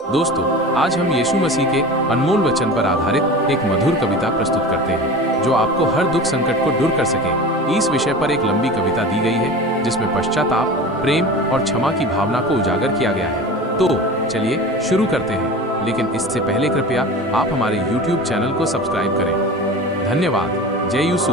दोस्तों, आज हम यीशु मसीह के अनमोल वचन पर आधारित एक मधुर कविता प्रस्तुत करते हैं जो आपको हर दुख संकट को दूर कर सके। इस विषय पर एक लंबी कविता दी गई है जिसमें पश्चाताप, प्रेम और क्षमा की भावना को उजागर किया गया है। तो चलिए शुरू करते हैं, लेकिन इससे पहले कृपया आप हमारे YouTube चैनल को सब्सक्राइब करें। धन्यवाद। जय यीशु।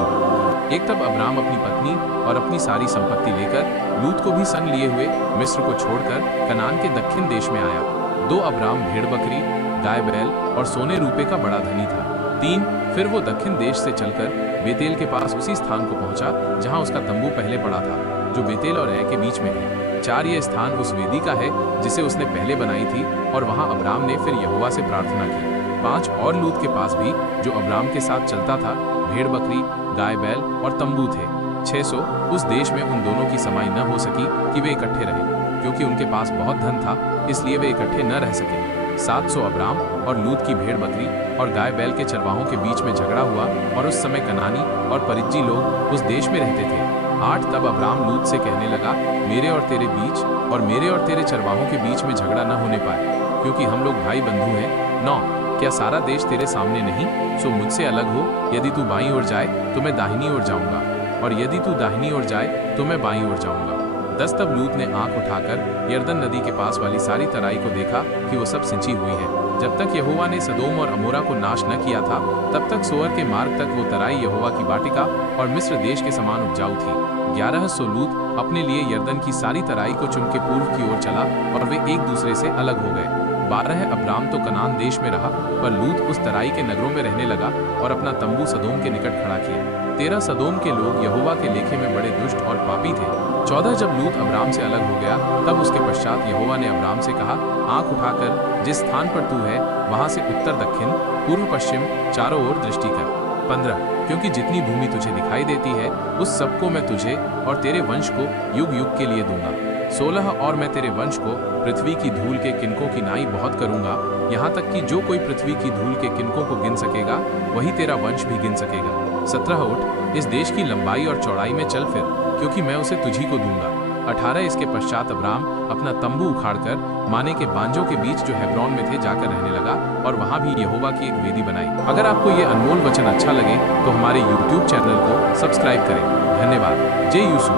एक तब अब्राम अपनी पत्नी और अपनी सारी संपत्ति लेकर लूत को भी संग लिए हुए मिस्र को छोड़कर कनान के दक्षिण देश में आया। 2 अब्राम भेड़ बकरी, गाय बैल और सोने रूपे का बड़ा धनी था। 3 फिर वो दक्षिण देश से चलकर बेतेल के पास उसी स्थान को पहुंचा जहां उसका तंबू पहले पड़ा था, जो बेतेल और ऐ के बीच में है। 4 ये स्थान उस वेदी का है जिसे उसने पहले बनाई थी, और वहां अब्राम ने फिर यहोवा से प्रार्थना की। 5 और लूत के पास भी, जो अब्राम के साथ चलता था, भेड़ बकरी, गाय बैल और तंबू थे। 600 उस देश में उन दोनों की समाई न हो सकी कि वे इकट्ठे रहे, क्योंकि उनके पास बहुत धन था, इसलिए वे इकट्ठे न रह सके। 700 अब्राम और लूत की भेड़ बकरी और गाय बैल के चरवाहों के बीच में झगड़ा हुआ, और उस समय कनानी और परिज्जी लोग उस देश में रहते थे। 8 तब अब्राम लूत से कहने लगा, मेरे और तेरे बीच और मेरे और तेरे चरवाहों के बीच में झगड़ा न होने पाए, क्योंकि हम लोग भाई बंधु हैं। 9 क्या सारा देश तेरे सामने नहीं? सो मुझसे अलग हो। यदि तू बाईं ओर जाए तो मैं दाहिनी ओर जाऊंगा, और यदि तू दाहिनी ओर जाए तो मैं बाईं ओर जाऊंगा। 10 तब लूत ने आंख उठाकर यरदन नदी के पास वाली सारी तराई को देखा कि वो सब सिंची हुई है। जब तक यहोवा ने सदोम और अमोरा को नाश न किया था, तब तक सोअर के मार्ग तक वो तराई यहोवा की वाटिका और मिस्र देश के समान उपजाऊ थी। 1100 लूत अपने लिए यरदन की सारी तराई को चुन के पूर्व की ओर चला, और वे एक दूसरे से अलग हो गए। 12 अब्राम तो कनान देश में रहा, पर लूत उस तराई के नगरों में रहने लगा और अपना तंबू सदोम के निकट खड़ा किया। 13 सदोम के लोग यहोवा के लेखे में बड़े दुष्ट और पापी थे। 14 जब लूत अब्राम से अलग हो गया, तब उसके पश्चात यहोवा ने अब्राम से कहा, आंख उठाकर जिस स्थान पर तू है वहां से उत्तर दक्षिण पूर्व पश्चिम चारों ओर दृष्टि कर। 15 क्योंकि जितनी भूमि तुझे दिखाई देती है, उस सबको मैं तुझे और तेरे वंश को युग युग के लिए दूंगा। 16 और मैं तेरे वंश को पृथ्वी की धूल के किनकों की नाई बहुत करूंगा, यहाँ तक कि जो कोई पृथ्वी की धूल के किनकों को गिन सकेगा, वही तेरा वंश भी गिन सकेगा। 17 उठ, इस देश की लंबाई और चौड़ाई में चल फिर, क्योंकि मैं उसे तुझी को दूंगा। 18 इसके पश्चात अब्राम अपना तंबू उखाड़कर माने के बांजों के बीच जो हेब्रोन में थे जाकर रहने लगा, और वहां भी यहोवा की एक वेदी बनाई। अगर आपको ये अनमोल वचन अच्छा लगे तो हमारे YouTube चैनल को सब्सक्राइब करें। धन्यवाद। जय यीशु।